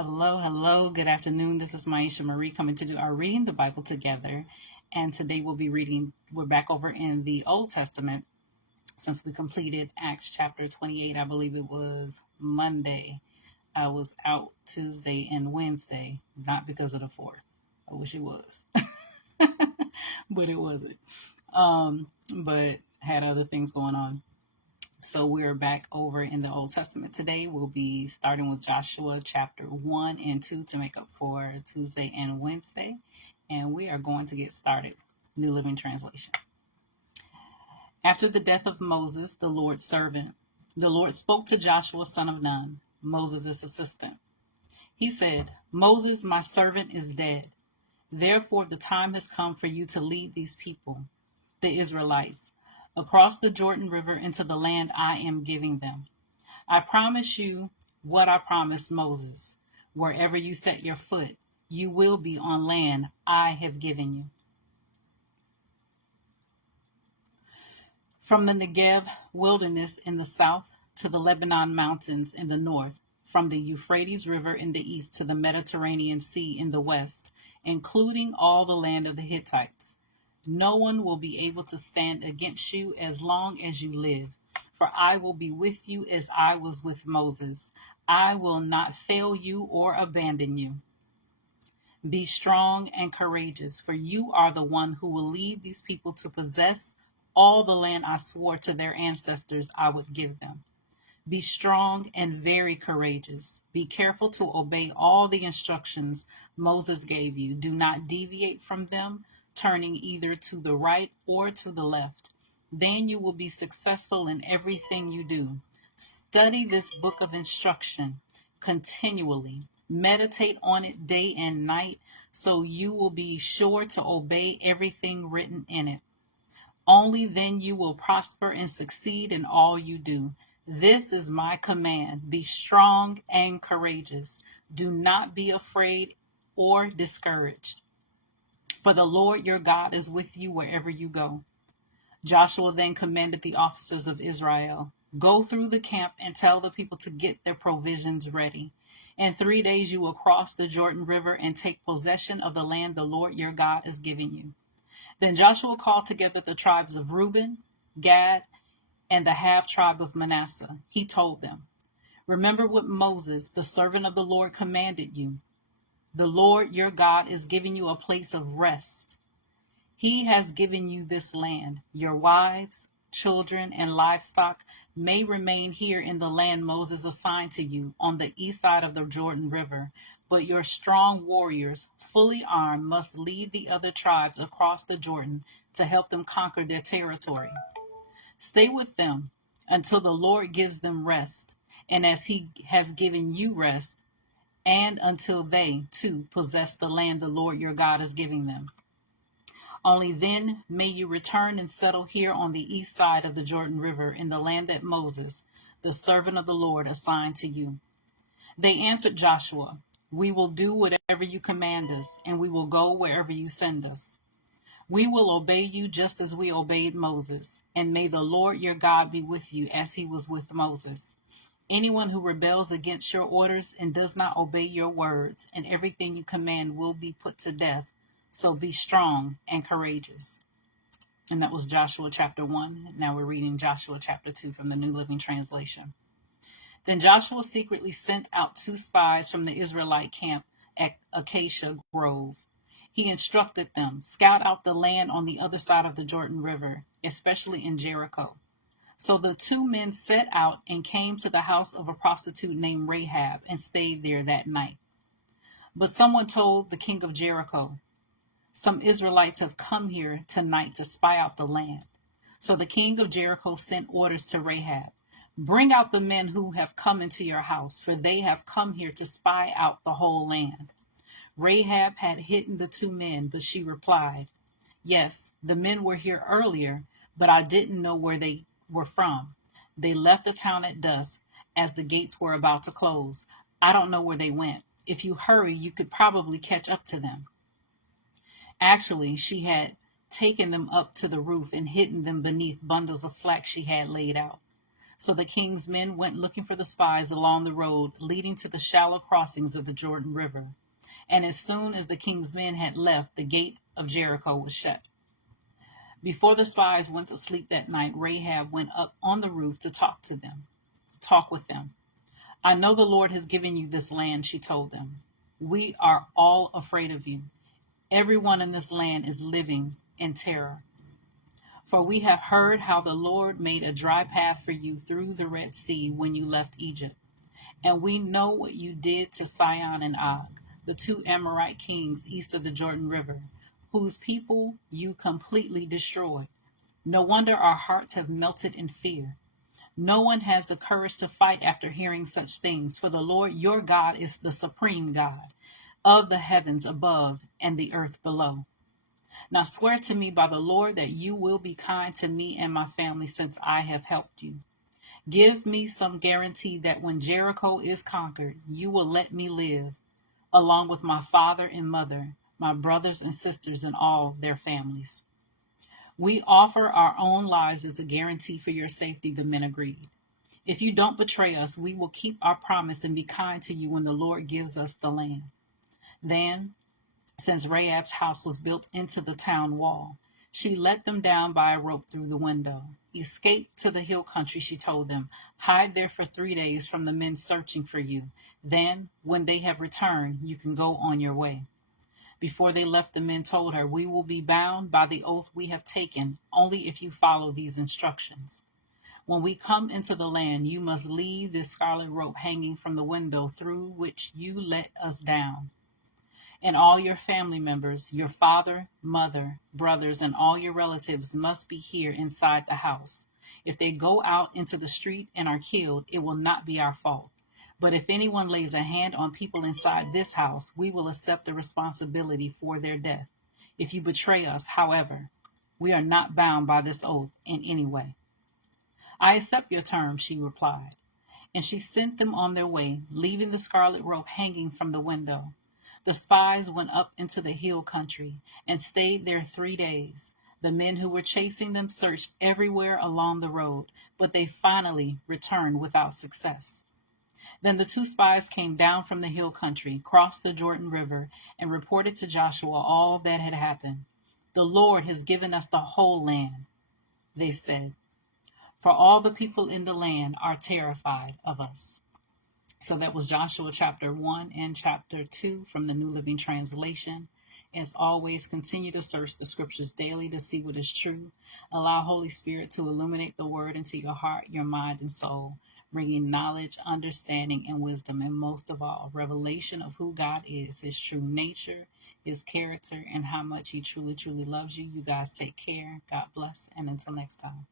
Hello. Good afternoon. This is Myesha Marie coming to do our reading the Bible together. And today we're back over in the Old Testament since we completed Acts chapter 28. I believe it was Monday. I was out Tuesday and Wednesday, not because of the 4th. I wish it was, but it wasn't. But had other things going on. So we're back over in the Old Testament today. We'll be starting with Joshua chapter 1 and 2 to make up for Tuesday and Wednesday. And we are going to get started. New Living Translation. After the death of Moses, the Lord's servant, the Lord spoke to Joshua, son of Nun, Moses' assistant. He said, "Moses, my servant, is dead. Therefore, the time has come for you to lead these people, the Israelites, across the Jordan River into the land I am giving them. I promise you what I promised Moses. Wherever you set your foot, you will be on land I have given you." From the Negev wilderness in the south to the Lebanon mountains in the north, from the Euphrates River in the east to the Mediterranean Sea in the west, including all the land of the Hittites, no one will be able to stand against you as long as you live, for I will be with you as I was with Moses. I will not fail you or abandon you. Be strong and courageous, for you are the one who will lead these people to possess all the land I swore to their ancestors I would give them. Be strong and very courageous. Be careful to obey all the instructions Moses gave you. Do not deviate from them, turning either to the right or to the left. Then you will be successful in everything you do. Study this book of instruction continually. Meditate on it day and night, so you will be sure to obey everything written in it. Only then you will prosper and succeed in all you do. This is my command. Be strong and courageous. Do not be afraid or discouraged, for the Lord your God is with you wherever you go. Joshua then commanded the officers of Israel, "Go through the camp and tell the people to get their provisions ready. In 3 days you will cross the Jordan River and take possession of the land the Lord your God is giving you." Then Joshua called together the tribes of Reuben, Gad, and the half-tribe of Manasseh. He told them, "Remember what Moses, the servant of the Lord, commanded you. The Lord your God is giving you a place of rest. He has given you this land. Your wives, children, and livestock may remain here in the land Moses assigned to you on the east side of the Jordan River, but your strong warriors, fully armed, must lead the other tribes across the Jordan to help them conquer their territory. Stay with them until the Lord gives them rest, and as he has given you rest, and until they, too, possess the land the Lord your God is giving them. Only then may you return and settle here on the east side of the Jordan River in the land that Moses, the servant of the Lord, assigned to you." They answered Joshua, "We will do whatever you command us, and we will go wherever you send us. We will obey you just as we obeyed Moses, and may the Lord your God be with you as he was with Moses. Anyone who rebels against your orders and does not obey your words and everything you command will be put to death. So be strong and courageous." And that was Joshua chapter 1. Now we're reading Joshua chapter 2 from the New Living Translation. Then Joshua secretly sent out 2 spies from the Israelite camp at Acacia Grove. He instructed them, "Scout out the land on the other side of the Jordan River, especially in Jericho." So the 2 men set out and came to the house of a prostitute named Rahab and stayed there that night. But someone told the king of Jericho, "Some Israelites have come here tonight to spy out the land." So the king of Jericho sent orders to Rahab, "Bring out the men who have come into your house, for they have come here to spy out the whole land." Rahab had hidden the 2 men, but she replied, "Yes, the men were here earlier, but I didn't know where they were from. They left the town at dusk as the gates were about to close. I don't know where they went. If you hurry, you could probably catch up to them." Actually, she had taken them up to the roof and hidden them beneath bundles of flax she had laid out. So the king's men went looking for the spies along the road leading to the shallow crossings of the Jordan River. And as soon as the king's men had left, the gate of Jericho was shut. Before the spies went to sleep that night, Rahab went up on the roof to talk with them. I know the Lord has given you this land, she told them. We are all afraid of you. Everyone in this land is living in terror. For we have heard how the Lord made a dry path for you through the Red Sea when you left Egypt. And we know what you did to Sihon and Og, the two Amorite kings east of the Jordan River, whose people you completely destroyed. No wonder our hearts have melted in fear. No one has the courage to fight after hearing such things, for the Lord your God is the supreme God of the heavens above and the earth below. Now swear to me by the Lord that you will be kind to me and my family since I have helped you. Give me some guarantee that when Jericho is conquered, you will let me live, along with my father and mother, my brothers and sisters, and all their families. We offer our own lives as a guarantee for your safety, the men agreed. If you don't betray us, we will keep our promise and be kind to you when the Lord gives us the land. Then, since Rahab's house was built into the town wall, she let them down by a rope through the window. Escape to the hill country, she told them. Hide there for 3 days from the men searching for you. Then, when they have returned, you can go on your way. Before they left, the men told her, we will be bound by the oath we have taken only if you follow these instructions. When we come into the land, you must leave this scarlet rope hanging from the window through which you let us down. And all your family members, your father, mother, brothers, and all your relatives must be here inside the house. If they go out into the street and are killed, it will not be our fault. But if anyone lays a hand on people inside this house, we will accept the responsibility for their death. If you betray us, however, we are not bound by this oath in any way. I accept your terms, she replied. And she sent them on their way, leaving the scarlet rope hanging from the window. The spies went up into the hill country and stayed there 3 days. The men who were chasing them searched everywhere along the road, but they finally returned without success. Then the 2 spies came down from the hill country, crossed the Jordan River, and reported to Joshua all that had happened. The Lord has given us the whole land, they said, for all the people in the land are terrified of us. So that was Joshua chapter 1 and chapter 2 from the New Living Translation. As always, continue to search the scriptures daily to see what is true. Allow Holy Spirit to illuminate the word into your heart, your mind, and soul, bringing knowledge, understanding, and wisdom, and most of all, revelation of who God is, his true nature, his character, and how much he truly, truly loves you. You guys take care. God bless, and until next time.